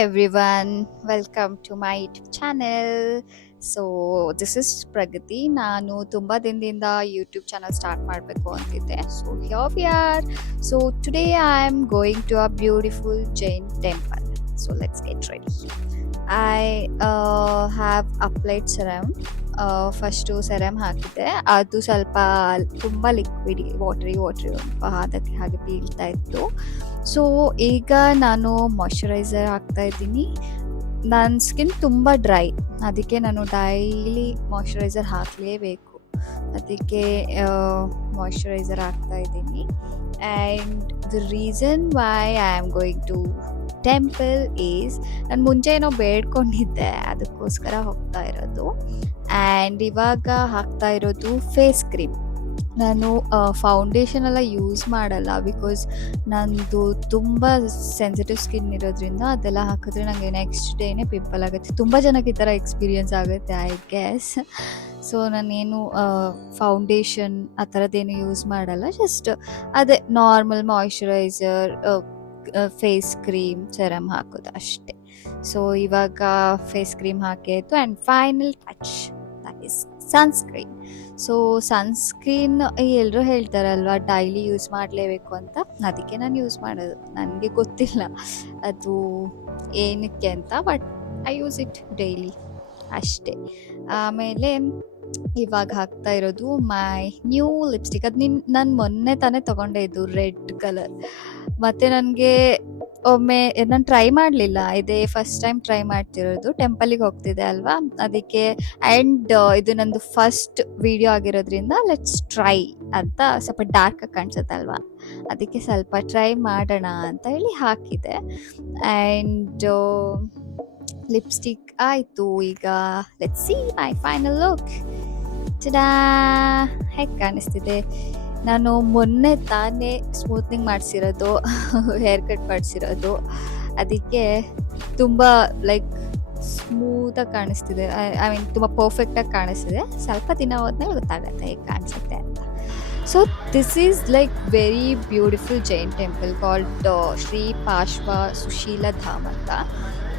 everyone, welcome to my YouTube channel. So this is Pragati. ನಾನು ತುಂಬಾ ದಿನದಿಂದ YouTube channel start ಮಾಡಬೇಕು ಅಂತಿದ್ದೆ. So here we are. So today I am going to a beautiful Jain temple. So let's get ready. I have applied serum. First serum ಹಾಕಿದ್ದೆ, ಅದು ಸ್ವಲ್ಪ ತುಂಬ liquid watery ಅದಕ್ಕೆ ಹಾಗೆ ಬೀಳ್ತಾ ಇತ್ತು. ಸೊ ಈಗ ನಾನು ಮಾಯ್ಶ್ಚರೈಸರ್ ಹಾಕ್ತಾ ಇದ್ದೀನಿ. ನನ್ನ ಸ್ಕಿನ್ ತುಂಬ ಡ್ರೈ, ಅದಕ್ಕೆ ನಾನು ಡೈಲಿ ಮಾಯ್ಶ್ಚರೈಸರ್ ಹಾಕಲೇಬೇಕು. ಅದಕ್ಕೆ ಮಾಯ್ಶ್ಚರೈಸರ್ ಹಾಕ್ತಾ ಇದ್ದೀನಿ. And the reason why I am going to temple is, ನಾನು ಮುಂಚೆ ಏನೋ ಬೇಡ್ಕೊಂಡಿದ್ದೆ, ಅದಕ್ಕೋಸ್ಕರ ಹೋಗ್ತಾ ಇರೋದು. ಆ್ಯಂಡ್ ಇವಾಗ ಹಾಕ್ತಾ ಇರೋದು ಫೇಸ್ ಕ್ರೀಮ್. ನಾನು ಫೌಂಡೇಶನ್ ಎಲ್ಲ ಯೂಸ್ ಮಾಡಲ್ಲ, ಬಿಕಾಸ್ ನಂದು ತುಂಬ ಸೆನ್ಸಿಟಿವ್ ಸ್ಕಿನ್ ಇರೋದ್ರಿಂದ ಅದೆಲ್ಲ ಹಾಕಿದ್ರೆ ನನಗೆ ನೆಕ್ಸ್ಟ್ ಡೇನೇ ಪಿಂಪಲ್ ಆಗುತ್ತೆ. ತುಂಬ ಜನಕ್ಕೆ ಈ ಥರ ಎಕ್ಸ್ಪೀರಿಯನ್ಸ್ ಆಗುತ್ತೆ ಐ ಗೆಸ್. ಸೊ ನಾನೇನು ಫೌಂಡೇಶನ್ ಆ ಥರದ್ದೇನು ಯೂಸ್ ಮಾಡಲ್ಲ, ಜಸ್ಟ್ ಅದೇ normal moisturiser, face cream, serum ಹಾಕೋದು ಅಷ್ಟೇ. ಸೊ ಇವಾಗ ಫೇಸ್ ಕ್ರೀಮ್ ಹಾಕಿತ್ತು. And final touch, that is sunscreen. So sunscreen ಎಲ್ಲರೂ ಹೇಳ್ತಾರಲ್ವ ಡೈಲಿ ಯೂಸ್ ಮಾಡಲೇಬೇಕು ಅಂತ, ಅದಕ್ಕೆ ನಾನು ಯೂಸ್ ಮಾಡೋದು. ನನಗೆ ಗೊತ್ತಿಲ್ಲ ಅದು ಏನಕ್ಕೆ ಅಂತ, but I use it daily ಅಷ್ಟೇ. ಆಮೇಲೆ ಇವಾಗ ಹಾಕ್ತಾ ಇರೋದು ಮೈ ನ್ಯೂ ಲಿಪ್ಸ್ಟಿಕ್. ಅದು ನಾನು ಮೊನ್ನೆ ತಾನೇ ತೊಗೊಂಡೆ, ಇದು ರೆಡ್ ಕಲರ್. ಮತ್ತು ನನಗೆ ಒಮ್ಮೆ ನಾನು ಟ್ರೈ ಮಾಡಲಿಲ್ಲ, ಇದೇ ಫಸ್ಟ್ ಟೈಮ್ ಟ್ರೈ ಮಾಡ್ತಿರೋದು. ಟೆಂಪಲಿಗೆ ಹೋಗ್ತಿದೆ ಅಲ್ವಾ, ಅದಕ್ಕೆ. ಆ್ಯಂಡ್ ಇದು ನಂದು ಫಸ್ಟ್ ವಿಡಿಯೋ ಆಗಿರೋದ್ರಿಂದ ಲೆಟ್ಸ್ ಟ್ರೈ ಅಂತ. ಸ್ವಲ್ಪ ಡಾರ್ಕ್ ಆಗಿ ಕಾಣಿಸುತ್ತೆ ಅಲ್ವಾ, ಅದಕ್ಕೆ ಸ್ವಲ್ಪ ಟ್ರೈ ಮಾಡೋಣ ಅಂತ ಹೇಳಿ ಹಾಕಿದೆ. ಆ್ಯಂಡ್ ಲಿಪ್ಸ್ಟಿಕ್ ಆಯಿತು. ಈಗ let's see my final look. ಚಡಾ, ಹೇಗೆ ಕಾಣಿಸ್ತಿದೆ? ನಾನು ಮೊನ್ನೆ ತಾನೇ ಸ್ಮೂತ್ನಿಂಗ್ ಮಾಡಿಸಿರೋದು, ಹೇರ್ ಕಟ್ ಮಾಡಿಸಿರೋದು, ಅದಕ್ಕೆ ತುಂಬ ಲೈಕ್ ಸ್ಮೂತಾಗಿ ಕಾಣಿಸ್ತಿದೆ. ಐ ಮೀನ್ ತುಂಬ ಪರ್ಫೆಕ್ಟಾಗಿ ಕಾಣಿಸ್ತಿದೆ. ಸ್ವಲ್ಪ ದಿನ ಹೋದ್ಮೇಲೆ ಗೊತ್ತಾಗುತ್ತೆ ಹೇಗೆ ಕಾಣಿಸುತ್ತೆ ಅಂತ. So this is like very beautiful Jain temple called Shri ಪಾರ್ಶ್ವ ಸುಶೀಲ ಧಾಮ್ ಅಂತ.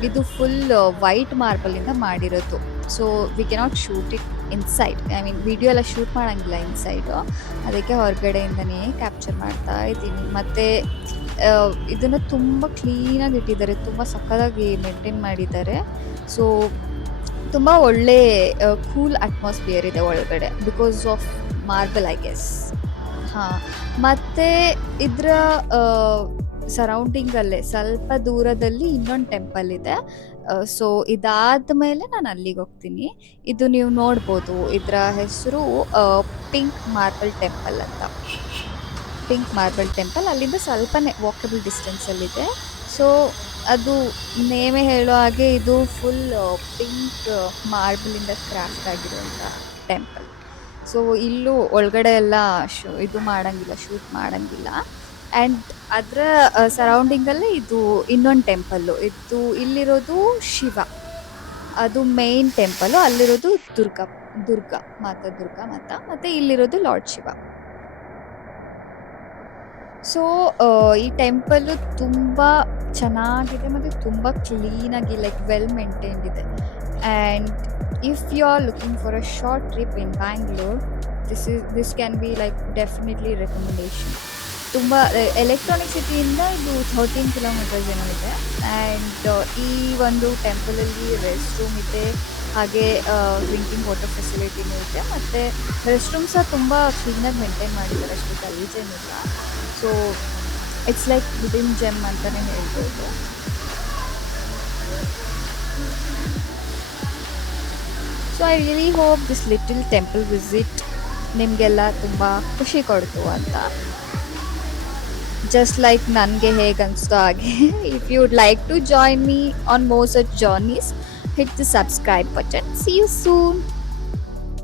ಇದು ಫುಲ್ ವೈಟ್ ಮಾರ್ಬಲಿಂದ ಮಾಡಿರೋದು. So we cannot shoot it inside, I mean video ಎಲ್ಲ ಶೂಟ್ ಮಾಡೋಂಗಿಲ್ಲ ಇನ್ಸೈಡು, ಅದಕ್ಕೆ ಹೊರಗಡೆಯಿಂದನೇ ಕ್ಯಾಪ್ಚರ್ ಮಾಡ್ತಾ ಇದ್ದೀನಿ. ಮತ್ತು ಇದನ್ನು ತುಂಬ ಕ್ಲೀನಾಗಿ ಇಟ್ಟಿದ್ದಾರೆ, ತುಂಬ ಸಕ್ಕತ್ತಾಗಿ ಮೇಂಟೈನ್ ಮಾಡಿದ್ದಾರೆ. ಸೊ ತುಂಬ ಒಳ್ಳೆ ಕೂಲ್ ಅಟ್ಮಾಸ್ಫಿಯರ್ ಇದೆ ಒಳಗಡೆ, because of marble I guess. ಹಾಂ, ಮತ್ತು ಇದರ ಸರೌಂಡಿಂಗಲ್ಲೇ ಸ್ವಲ್ಪ ದೂರದಲ್ಲಿ ಇನ್ನೊಂದು ಟೆಂಪಲ್ ಇದೆ. ಸೊ ಇದಾದ ಮೇಲೆ ನಾನು ಅಲ್ಲಿಗೆ ಹೋಗ್ತೀನಿ. ಇದು ನೀವು ನೋಡ್ಬೋದು, ಇದರ ಹೆಸರು ಪಿಂಕ್ ಮಾರ್ಬಲ್ ಟೆಂಪಲ್ ಅಂತ. ಪಿಂಕ್ ಮಾರ್ಬಲ್ ಟೆಂಪಲ್ ಅಲ್ಲಿಂದ ಸ್ವಲ್ಪನೇ ವಾಕಬಲ್ ಡಿಸ್ಟೆನ್ಸಲ್ಲಿದೆ. ಸೊ ಅದು ನೇಮೇ ಹೇಳೋ ಹಾಗೆ ಇದು ಫುಲ್ ಪಿಂಕ್ ಮಾರ್ಬಲಿಂದ ಕ್ರಾಫ್ಟ್ ಆಗಿರುವಂಥ ಟೆಂಪಲ್. ಸೊ ಇಲ್ಲೂ ಒಳಗಡೆ ಎಲ್ಲ ಇದು ಮಾಡೋಂಗಿಲ್ಲ, ಶೂಟ್ ಮಾಡೋಂಗಿಲ್ಲ. ಆ್ಯಂಡ್ ಅದರ ಸರೌಂಡಿಂಗಲ್ಲೇ ಇದು ಇನ್ನೊಂದು ಟೆಂಪಲ್ಲು. ಇದು ಇಲ್ಲಿರೋದು ಶಿವ, ಅದು ಮೇನ್ ಟೆಂಪಲ್ಲು. ಅಲ್ಲಿರೋದು ದುರ್ಗಾ ಮಾತಾ, ಮತ್ತು ಇಲ್ಲಿರೋದು ಲಾರ್ಡ್ ಶಿವ. ಸೊ ಈ ಟೆಂಪಲ್ಲು ತುಂಬ ಚೆನ್ನಾಗಿದೆ ಮತ್ತು ತುಂಬ ಕ್ಲೀನಾಗಿ ಲೈಕ್ ವೆಲ್ ಮೇಂಟೈನ್ಡ್ ಇದೆ. And if you are looking for a short trip in Bangalore, this can be like definitely recommendation. ತುಂಬ ಎಲೆಕ್ಟ್ರಾನಿಕ್ ಸಿಟಿಯಿಂದ ಇದು 13 ಕಿಲೋಮೀಟರ್ಸ್ ಏನೋ ಇದೆ. ಆ್ಯಂಡ್ ಈ ಒಂದು ಟೆಂಪಲಲ್ಲಿ ರೆಸ್ಟ್ ರೂಮ್ ಇದೆ, ಹಾಗೆ ಡ್ರಿಂಕಿಂಗ್ ವಾಟರ್ ಫೆಸಿಲಿಟಿನೂ ಇದೆ. ಮತ್ತು ರೆಸ್ಟ್ ರೂಮ್ ಸಹ ತುಂಬ ಕ್ಲೀನಾಗಿ ಮೇಂಟೈನ್ ಮಾಡಿದ್ದಾರೆ, ಅಷ್ಟು ಗಲೀಜೇನಿಲ್ಲ. So it's like hidden gem ಅಂತಲೇ ಹೇಳ್ಬೋದು. So I really hope this little temple visit ನಿಮಗೆಲ್ಲ ತುಂಬ ಖುಷಿ ಕೊಡ್ತು ಅಂತ, just like ನನಗೆ ಹೇಗೆ ಅನಿಸ್ತೋ ಹಾಗೆ. If you would like to join me on more such journeys, hit the subscribe button. See you soon.